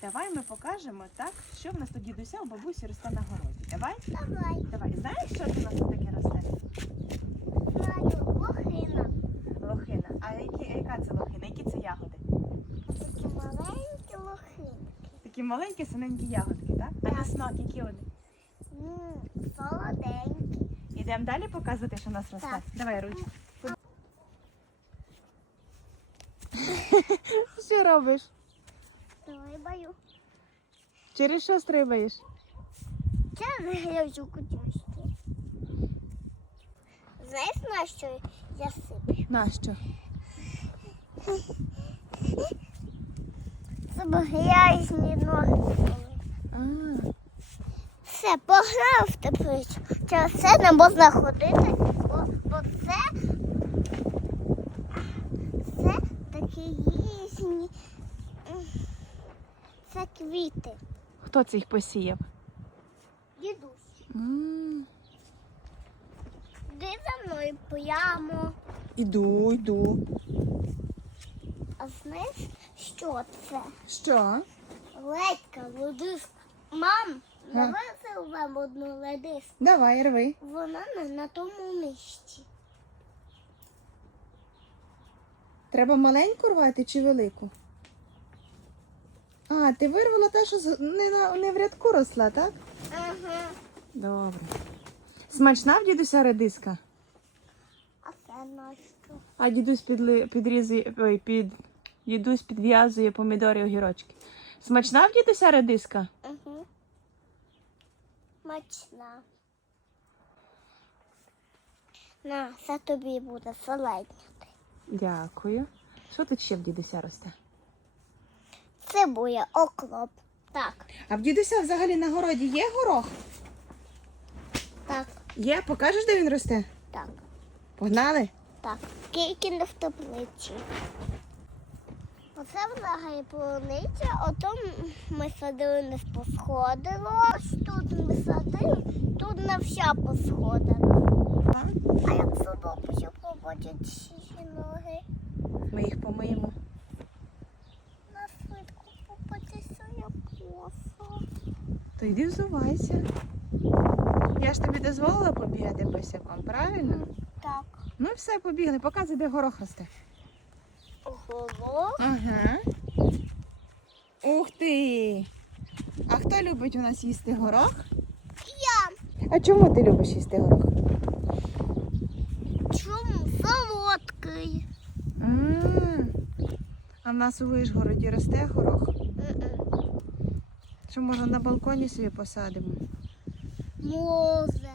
Давай ми покажемо так, що в нас тут дідуся у бабусі росте на городі. Давай? Давай. Давай. Знаєш, що це у нас тут таке росте? Знаю, лохина. Лохина. А які, яка це лохина? Які це ягоди? Такі маленькі лохинки. Такі маленькі синенькі ягодки, так? А на смак, які вони? М, Солоденькі. Ідемо далі показувати, що в нас росте. Так. Давай ручку. Що робиш? Бою. Через що стрибаєш? Я грязю кутюшки. Знаєш, на що я сиплю? Нащо? Щоб грязні ноги були. А, Все, погнав в теплицю. Через це не можна ходити, бо, бо це, це такі різні. м, Це квіти. хто це їх посіяв? Дідусь. М, Йди за мною прямо. Іду, йду. А знаєш, що це? Що? Ледька, ледиска. Мам, давай зробимо одну ледиску. Давай, рви. Вона не на тому місці. Треба маленьку рвати чи велику? А, ти вирвала те, що не, на, не в рядку росла, так? Ага. Добре. Смачна в дідуся редиска? А це на? А дідусь підли, підрізує, ой, під, дідусь підв'язує помідори і огірочки. Смачна в дідуся редиска? Угу. Смачна. На, це тобі буде солодня. Дякую. Що тут ще в дідуся росте? Цибуля, окроп. Так, А в дідуся взагалі на городі є горох? так, Є, покажеш, де він росте? так, Погнали? так. Тільки не в теплиці. Оце взагалі полуниця, ото ми садили не посходило. Ось тут ми садили, тут не вся посходила. А як собаку побачать всі ноги, Ми їх помиємо. на швидко попадеться як коса. То йди взувайся. Я ж тобі дозволила побігати босяком, правильно? Так. Ну все, побігли, показуй, де горох росте. Ого. Ага. Ух ти! А хто любить у нас їсти горох? Я. А чому ти любиш їсти горох? Чому солодкий? м А в нас у Вишгороді росте горох. Що може на балконі собі посадимо? Може.